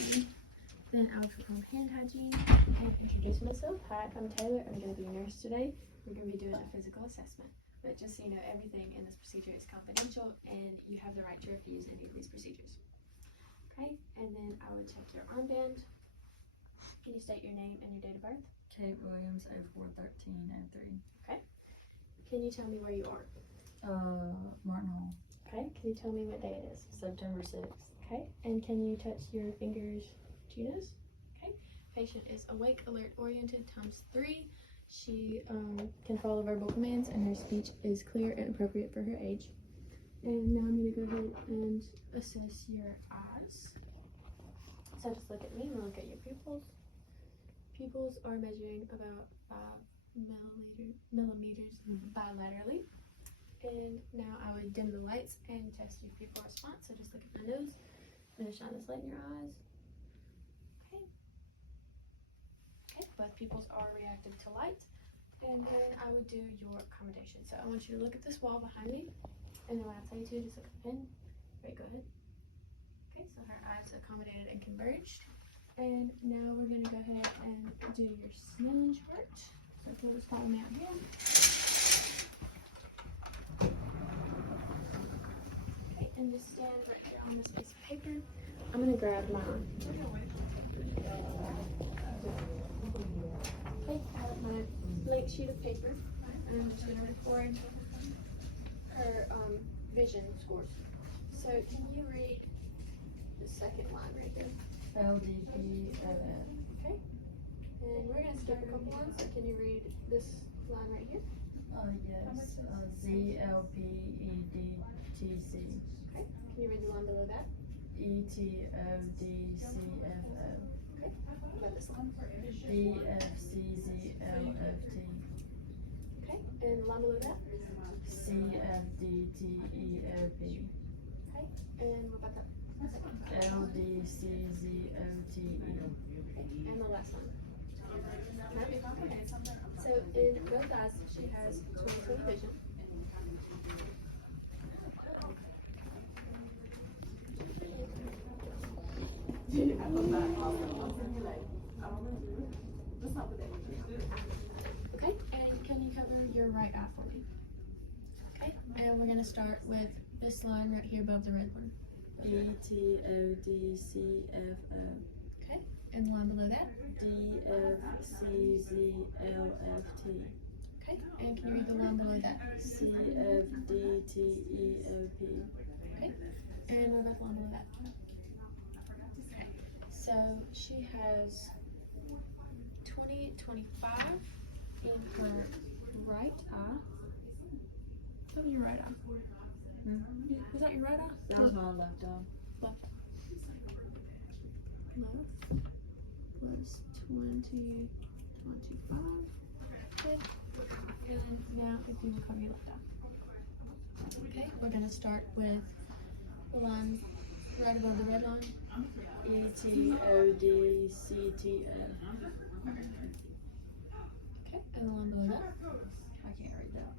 breastfeeding. Then I would perform hand hygiene and introduce myself. Hi, I'm Taylor. I'm going to be your nurse today. We're going to be doing a physical assessment. But just so you know, everything in this procedure is confidential and you have the right to refuse any of these procedures. Okay, and then I would check your armband. Can you state your name and your date of birth? Kate Williams, 041303. Okay. Can you tell me where you are? Martin Hall. Okay. Can you tell me what day it is? September 6th. Okay. And can you touch your fingers to your nose? Okay. Patient is awake, alert, oriented ×3. She can follow verbal commands and her speech is clear and appropriate for her age. And now I'm going to go ahead and assess your eyes. So just look at me and look at your pupils. Pupils are measuring about 5 millimeters bilaterally. And now I would dim the lights and test your pupil response. So just look at my nose. I'm going to shine this light in your eyes. Okay. Okay, both pupils are reactive to light. And then I would do your accommodation. So I want you to look at this wall behind me. And then when I tell you to, just look at the pin. Great, go ahead. Okay, so her eyes accommodated and converged. And now we're going to go ahead and do your Snellen chart. So if you'll just follow me out here. Okay, and just stand right here on this piece of paper. I'm going to grab my blank sheet of paper. And I'm just going to record her vision scores. So can you read the second line right here? LDP. Okay. And we're going to skip a couple lines. So can you read this line right here? Yes. ZLPEDTC. Okay. Can you read the line below that? ETFDCFO. Okay. What about this line? BFCZLFT. Okay. And the line below that? CFDTELP. Okay. And what about that? LDCZOTE. And the last one. Okay. So in both eyes, she has 20/20 vision. Okay, and can you cover your right eye for me? Okay, and we're gonna start with this line right here above the red one. ETODCFO. Okay, and the line below that? DFCZLFT. Okay, and can you read the line below that? CFDTEOP. Okay, and what about the line below that? Okay, so she has 20/25 in her right eye. What was your right eye? Was that your right eye? That was my left arm. Left. Left plus 20/25. Okay. And now if you will cover your left eye. Okay, we're going to start with the line right above the red line. ETODCTO. Okay, and the line below that. I can't read that.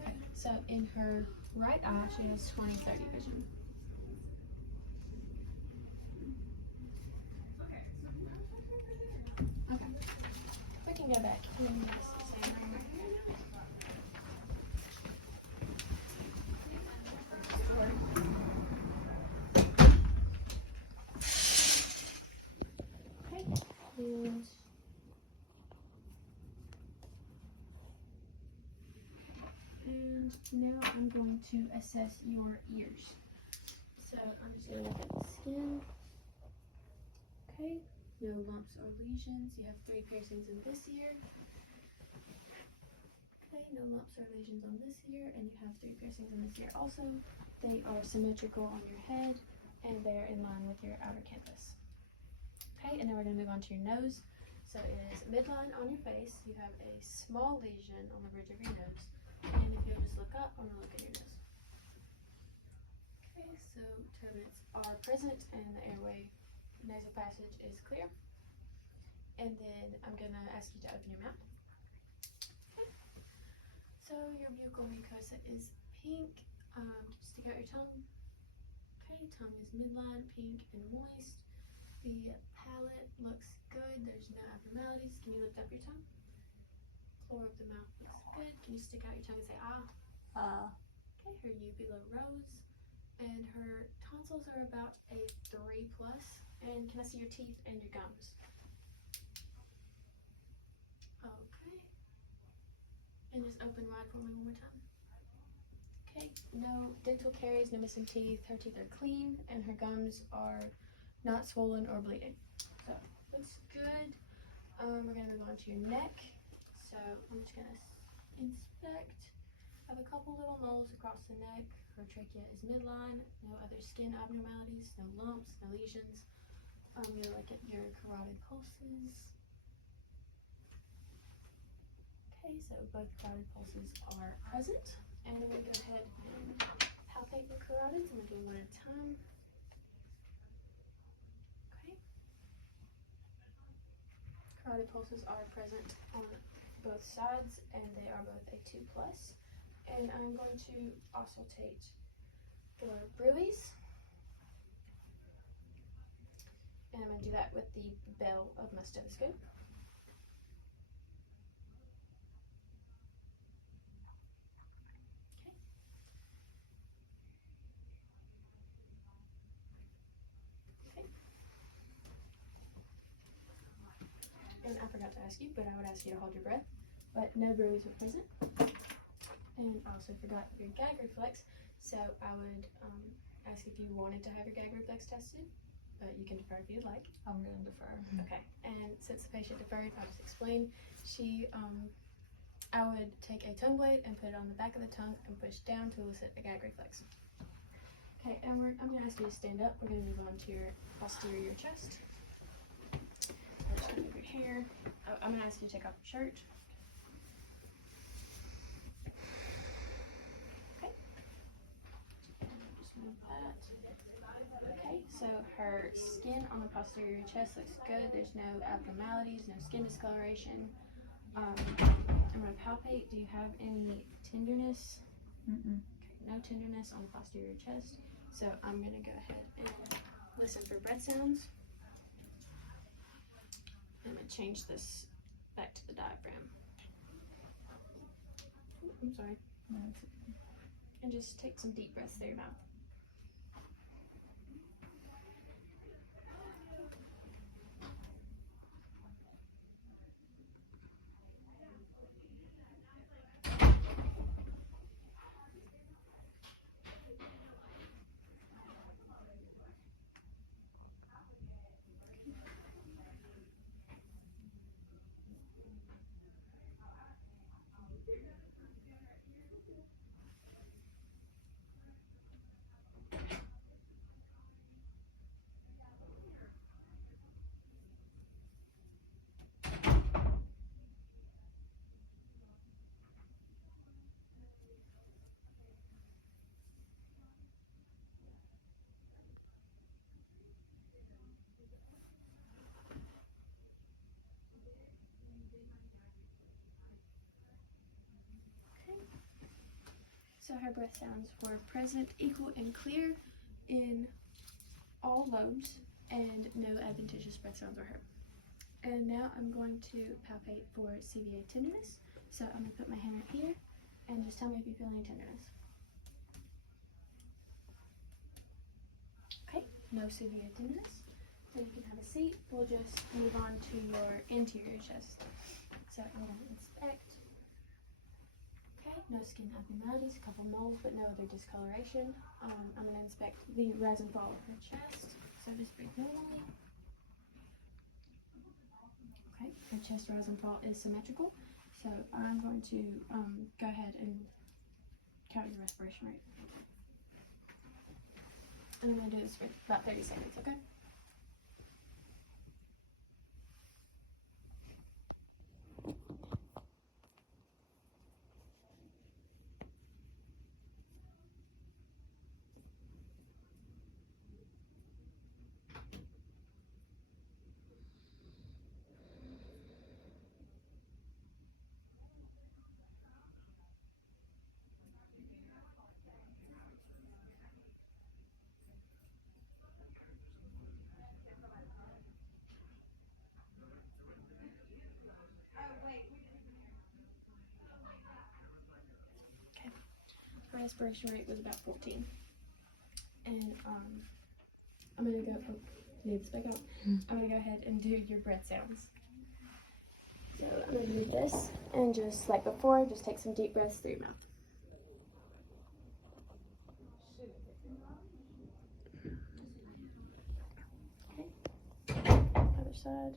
Okay, so in her right eye, she has 20/30 vision. Okay, we can go back. Okay, and now I'm going to assess your ears. So I'm just going to look at the skin. Okay, no lumps or lesions. You have 3 piercings in this ear. Okay, no lumps or lesions on this ear, and you have 3 piercings in this ear also. They are symmetrical on your head, and they're in line with your outer canvas. Okay, and now we're going to move on to your nose. So it is midline on your face. You have a small lesion on the bridge of your nose. And if you'll just look up, I'm going to look at your nose. Okay, so turbinates are present and the airway nasal passage is clear. And then I'm going to ask you to open your mouth. Okay. So your buccal mucosa is pink. Stick out your tongue. Okay, tongue is midline, pink, and moist. The palate looks good. There's no abnormalities. Can you lift up your tongue? Floor of the mouth looks good. Can you stick out your tongue and say ah? Okay, her uvula rose. And her tonsils are about a 3+. And can I see your teeth and your gums? Okay. And just open wide for me one more time. Okay, no dental caries, no missing teeth. Her teeth are clean and her gums are not swollen or bleeding. So, looks good. We're gonna move on to your neck. So, I'm just gonna inspect. I have a couple little moles across the neck. Her trachea is midline. No other skin abnormalities, no lumps, no lesions. I'm gonna look at your carotid pulses. Okay, so both carotid pulses are present. And I'm gonna go ahead and palpate the carotids. I'm gonna do one at a time. Okay. Carotid pulses are present on both sides, and they are both a 2+. And I'm going to auscultate for bruits. And I'm going to do that with the bell of my stethoscope. Okay. And I forgot to ask you, but I would ask you to hold your breath. But no bruits were present. And I also forgot your gag reflex. So I would ask if you wanted to have your gag reflex tested, but you can defer if you'd like. I'm gonna defer. Okay, and since the patient deferred, I'll just explain. I would take a tongue blade and put it on the back of the tongue and push down to elicit a gag reflex. Okay, and I'm gonna ask you to stand up. We're gonna move on to your posterior chest. Let's remove your hair. I'm gonna ask you to take off your shirt. Okay. Just move that. Okay, so her skin on the posterior chest looks good. There's no abnormalities, no skin discoloration. I'm going to palpate. Do you have any tenderness? Mm-mm. Okay, no tenderness on the posterior chest. So I'm going to go ahead and listen for breath sounds. I'm going to change this back to the diaphragm. I'm sorry. No, And just take some deep breaths through your mouth. So her breath sounds were present, equal, and clear in all lobes, and no adventitious breath sounds were heard. And now I'm going to palpate for CVA tenderness. So I'm going to put my hand right here, and just tell me if you feel any tenderness. Okay, no CVA tenderness. So you can have a seat. We'll just move on to your interior chest. So I'm going to inspect. Okay, no skin abnormalities, a couple moles, but no other discoloration. I'm going to inspect the rise and fall of her chest. So just breathe normally. Okay, her chest rise and fall is symmetrical. So I'm going to go ahead and count your respiration rate. And I'm going to do this for about 30 seconds, okay? aspiration rate was about 14. And I'm gonna go, oh, need this back out. I'm gonna go ahead and do your breath sounds. So I'm gonna do this, and just like before, just take some deep breaths through your mouth. Okay, other side.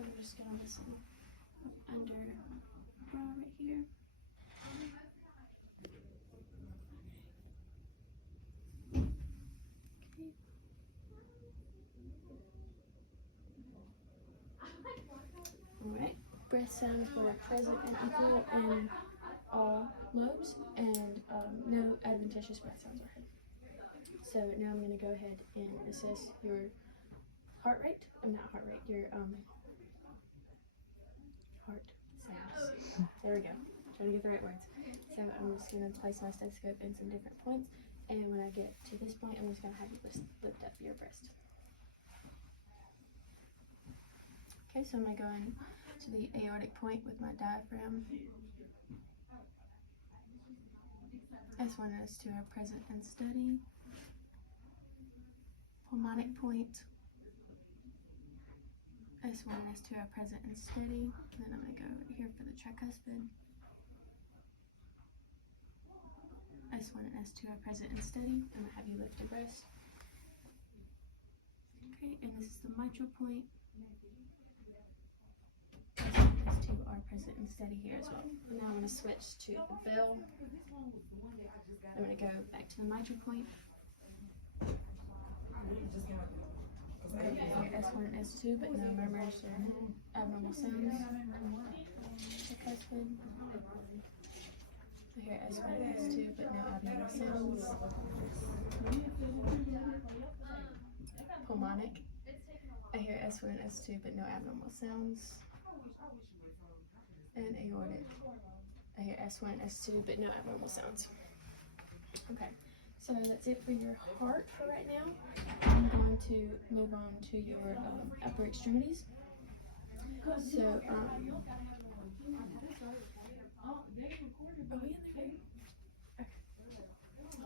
I'm just gonna listen under bra right here. Alright, breath sounds were present and equal in all lobes, and no adventitious breath sounds are heard. So now I'm going to go ahead and assess your heart rate. Not heart rate, your heart sounds. There we go. Trying to get the right words. So I'm just going to place my stethoscope in some different points, and when I get to this point, I'm just going to have you lift up your breast. Okay, so I'm going to go in to the aortic point with my diaphragm. S1 and S2 are present and steady. Pulmonic point. S1 and S2 are present and steady. And then I'm going to go right here for the tricuspid. S1 and S2 are present and steady. I'm going to have you lift your breast. Okay, and this is the mitral point. S1 and S2 are present and steady here as well. Now I'm going to switch to the bell. I'm going to go back to the mitral point. Okay, here S1 and S2, but no murmurs or abnormal sounds. Tricuspid. Here S1 and S2, but no abnormal sounds. Pulmonic. I hear S1 and S2, but no abnormal sounds. And aortic. I hear S1 and S2, but no abnormal sounds. Okay, so that's it for your heart for right now. I'm going to move on to your upper extremities. So, are we in there? Okay.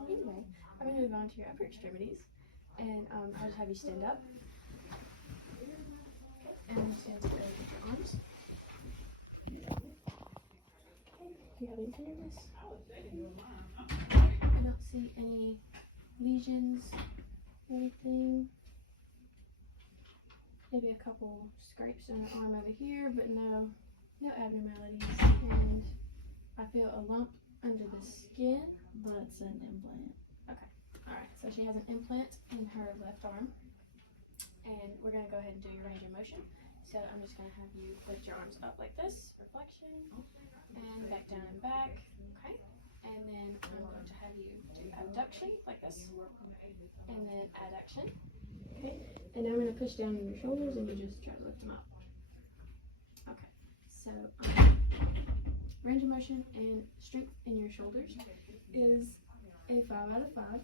Anyway, I'm going to move on to your upper extremities, and I'll just have you stand up. And I'm just going to take over your arms. Okay, do you have any tenderness? I don't see any lesions or anything. Maybe a couple scrapes on the arm over here, but no abnormalities. And I feel a lump under the skin. That's an implant. Okay, alright, so she has an implant in her left arm. And we're going to go ahead and do your range of motion. So I'm just going to have you lift your arms up like this, reflection, and back down and back, okay? And then I'm going to have you do abduction like this, and then adduction, okay? And now I'm going to push down on your shoulders and you just try to lift them up. Okay, so range of motion and strength in your shoulders is a 5 out of 5.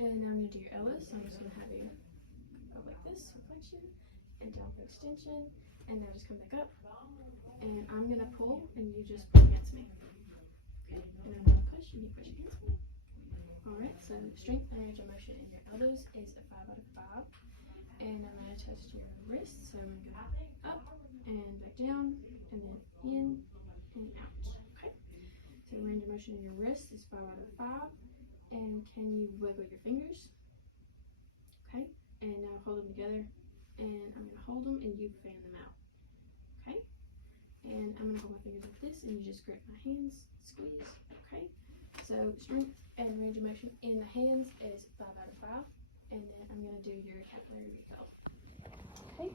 And now I'm going to do your Ellis, so I'm just going to have you go like this, reflection, and down for extension, and now just come back up. And I'm going to pull, and you just pull against me. Okay, and I'm going to push, and you push against me. Alright, so strength and range of motion in your elbows is a 5 out of 5. And I'm going to test your wrists, so I'm going to go up, and back down, and then in, and out. Okay, so range of motion in your wrist is 5 out of 5. And can you wiggle your fingers? Okay, and now hold them together, and I'm going to hold them and you fan them out. Okay, and I'm going to hold my fingers like this and you just grip my hands, squeeze. Okay, so strength and range of motion in the hands is 5 out of 5. And then I'm going to do your capillary recall. Okay,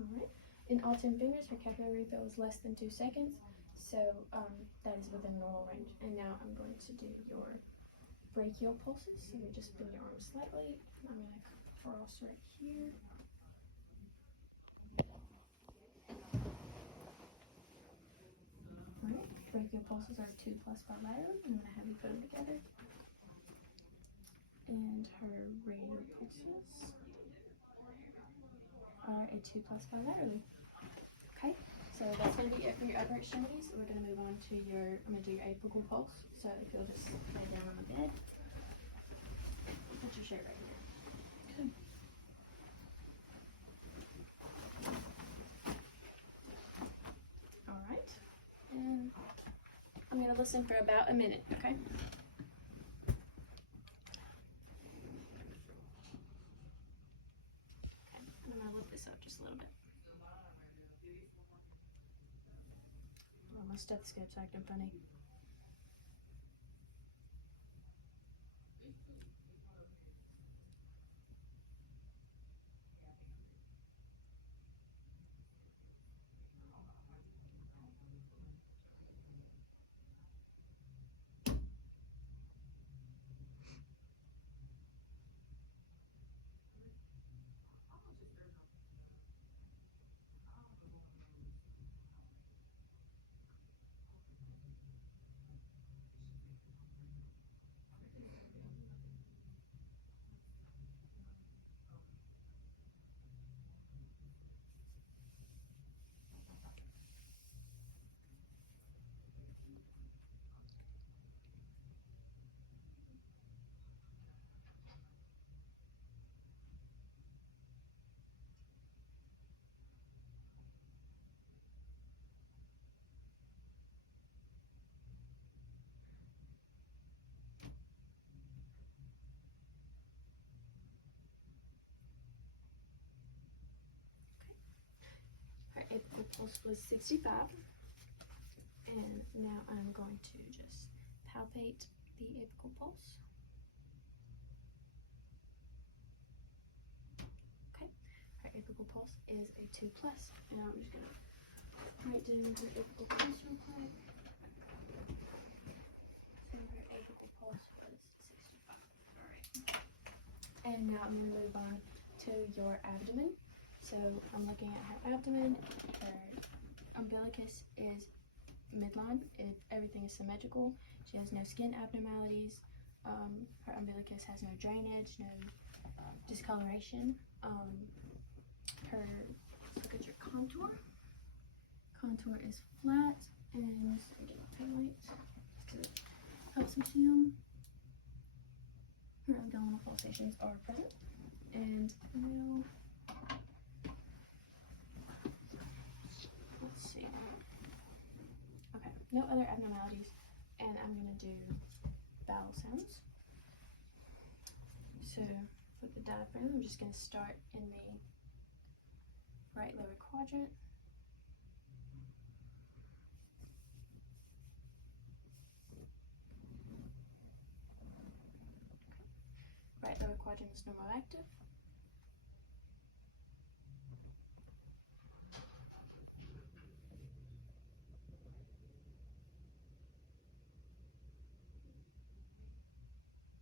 Alright. In all 10 fingers, her capillary refill is less than 2 seconds, so that is within normal range. And now I'm going to do your brachial pulses. So you just bend your arm slightly. I'm going to cross right here. Alright, brachial pulses are 2 plus bilaterally. I'm going to have you put them together. And her radial pulses are a 2 plus bilaterally. Okay, so that's going to be it for your upper extremities. We're going to move on to I'm going to do your apical pulse. So if you'll just lay down on the bed, put your shirt right here. Okay. All right, and I'm going to listen for about a minute, okay? Okay, I'm going to lift this up just a little bit. Oh, my stethoscope's acting funny. Her apical pulse was 65. And now I'm going to just palpate the apical pulse. Okay, her apical pulse is a 2 plus. And I'm just gonna write down her apical pulse real quick. So her apical pulse was 65. Alright. And now I'm gonna move on to your abdomen. So I'm looking at her abdomen. Her umbilicus is midline. Everything is symmetrical. She has no skin abnormalities. Her umbilicus has no drainage, no discoloration. Look at your contour. Contour is flat, and just get my pen light because it helps me see them. Her abdominal pulsations are present, and let's see. Okay, no other abnormalities, and I'm gonna do bowel sounds. So for the diaphragm, I'm just gonna start in the right lower quadrant. Right lower quadrant is normal active.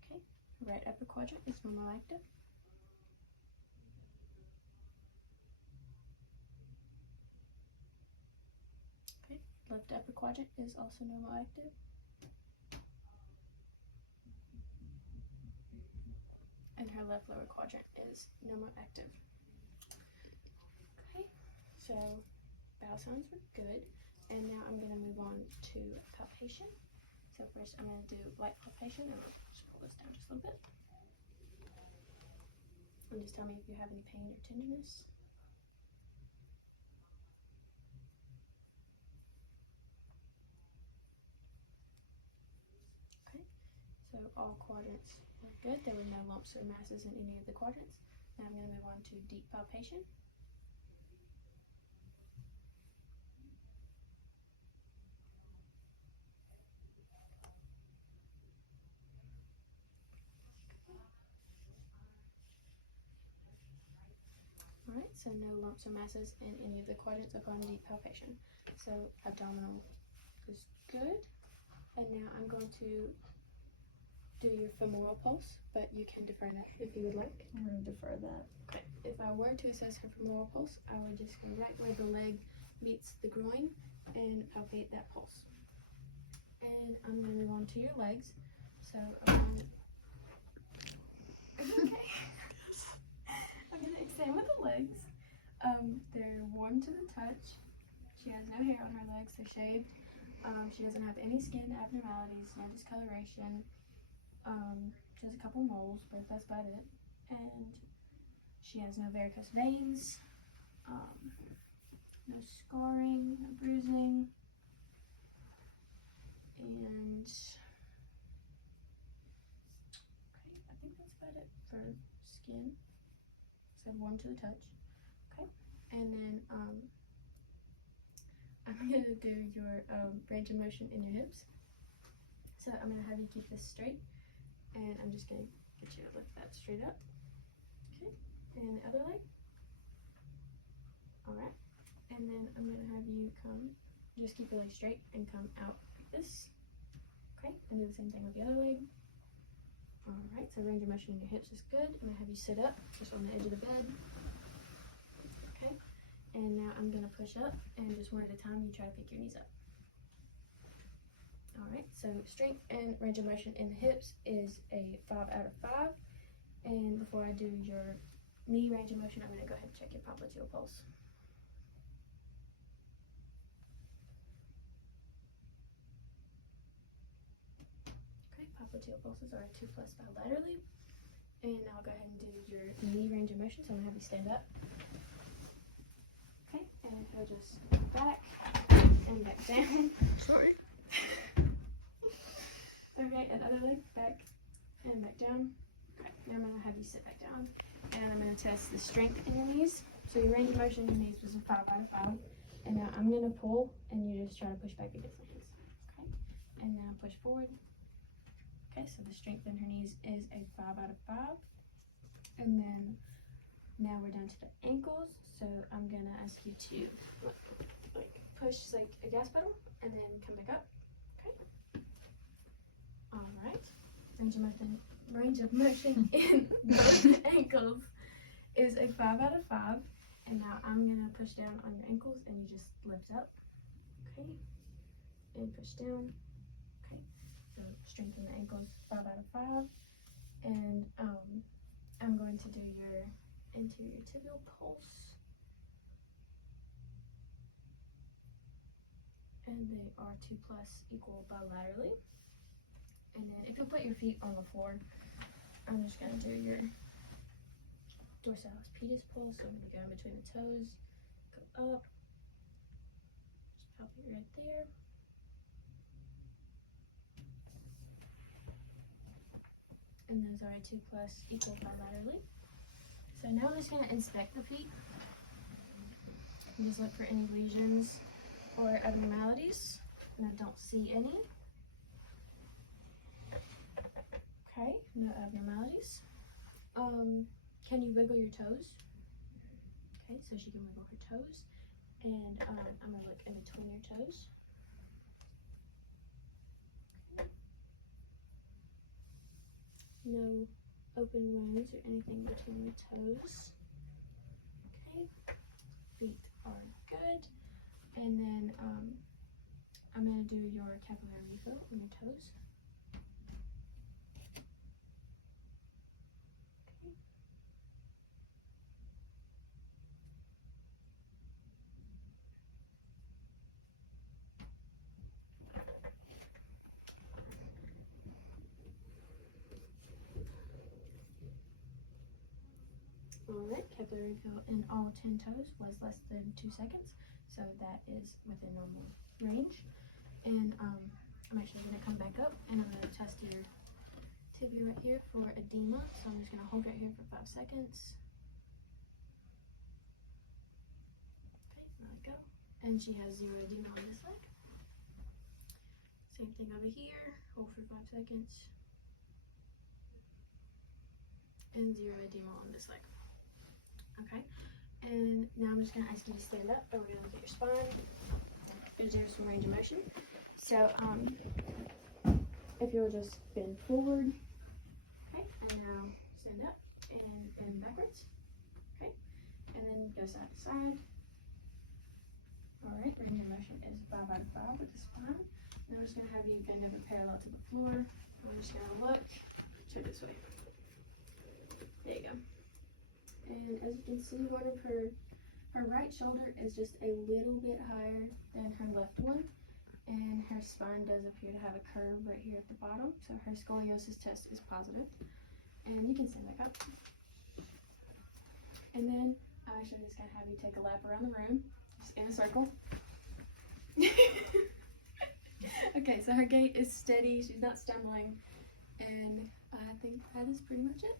Okay, right upper quadrant is normal active. Okay, left upper quadrant is also normal active. And her left lower quadrant is normal active. Okay, so bowel sounds were good. And now I'm going to move on to palpation. So first I'm going to do light palpation, and I'll just pull this down just a little bit. And just tell me if you have any pain or tenderness. Okay, so all quadrants were good. There were no lumps or masses in any of the quadrants. Now I'm going to move on to deep palpation. Alright, so no lumps or masses in any of the quadrants upon deep palpation. So abdominal is good. And now I'm going to do your femoral pulse, but you can defer that if you would like. I'm going to defer that. Okay. If I were to assess her femoral pulse, I would just go right where the leg meets the groin and palpate that pulse. And I'm going to move on to your legs. So I'm going to... Are you okay? I'm going to examine the legs. They're warm to the touch. She has no hair on her legs, they're shaved. She doesn't have any skin abnormalities, no discoloration. She has a couple moles, but that's about it. And she has no varicose veins, no scarring, no bruising. And okay, I think that's about it for skin. So warm to the touch. Okay, and then I'm gonna do your range of motion in your hips. So I'm gonna have you keep this straight, and I'm just gonna get you to lift that straight up. Okay, and the other leg. All right, and then I'm gonna have you come, just keep your leg straight and come out like this. Okay, and do the same thing with the other leg. All right, so range of motion in your hips is good. I'm gonna have you sit up, just on the edge of the bed. Okay, and now I'm gonna push up, and just one at a time, you try to pick your knees up. All right, so strength and range of motion in the hips is a 5 out of 5. And before I do your knee range of motion, I'm gonna go ahead and check your popliteal pulse. Okay, popliteal pulses are a 2+ bilaterally. And now I'll go ahead and do your knee range of motion, so I'm gonna have you stand up. Okay, and he'll just back and back down. Sorry. Okay, and other leg, back and back down. Okay, now I'm gonna have you sit back down, and I'm gonna test the strength in your knees. So your range of motion in your knees was a 5 out of 5. And now I'm gonna pull, and you just try to push back against my hands. Okay, and now push forward. Okay, so the strength in her knees is a 5 out of 5. And then now we're down to the ankles. So I'm gonna ask you to like push like a gas pedal, and then come back up. All right, range of motion in both ankles is a 5 out of 5. And now I'm gonna push down on your ankles, and you just lift up. Okay, and push down. Okay, so strengthen the ankles, 5 out of 5. And I'm going to do your anterior tibial pulse. And they are 2+ equal bilaterally. And then if you'll put your feet on the floor, I'm just gonna do your dorsalis pedis pulse. So I'm gonna go in between the toes, go up, just palpate right there. And those are 2+ equal bilaterally. So now I'm just gonna inspect the feet and just look for any lesions or abnormalities. And I don't see any. Okay, no abnormalities. Can you wiggle your toes? Okay, so she can wiggle her toes. And I'm gonna look in between your toes. Okay. No open wounds or anything between your toes. Okay, feet are good. And then I'm gonna do your capillary refill on your toes. Alright, capillary refill in all 10 toes was less than 2 seconds, so that is within normal range. And I'm actually going to come back up, and I'm going to test your tibia right here for edema. So I'm just going to hold right here for 5 seconds. Okay, let it go. And she has 0 edema on this leg. Same thing over here, hold for 5 seconds. And 0 edema on this leg. Okay, And now I'm just gonna ask you to stand up, and we're gonna look at your spine. There's some range of motion. So, if you'll just bend forward, okay, and now stand up and bend backwards, okay, and then go side to side. All right, range of motion is 5 out of 5 with the spine. Now we're just gonna have you bend over parallel to the floor. We're just gonna look to this way. There you go. And as you can see, one of her right shoulder is just a little bit higher than her left one, and her spine does appear to have a curve right here at the bottom, so her scoliosis test is positive. And you can stand back up. And then I'm actually just gonna have you take a lap around the room, just in a circle. Okay, so her gait is steady, she's not stumbling, and I think that is pretty much it.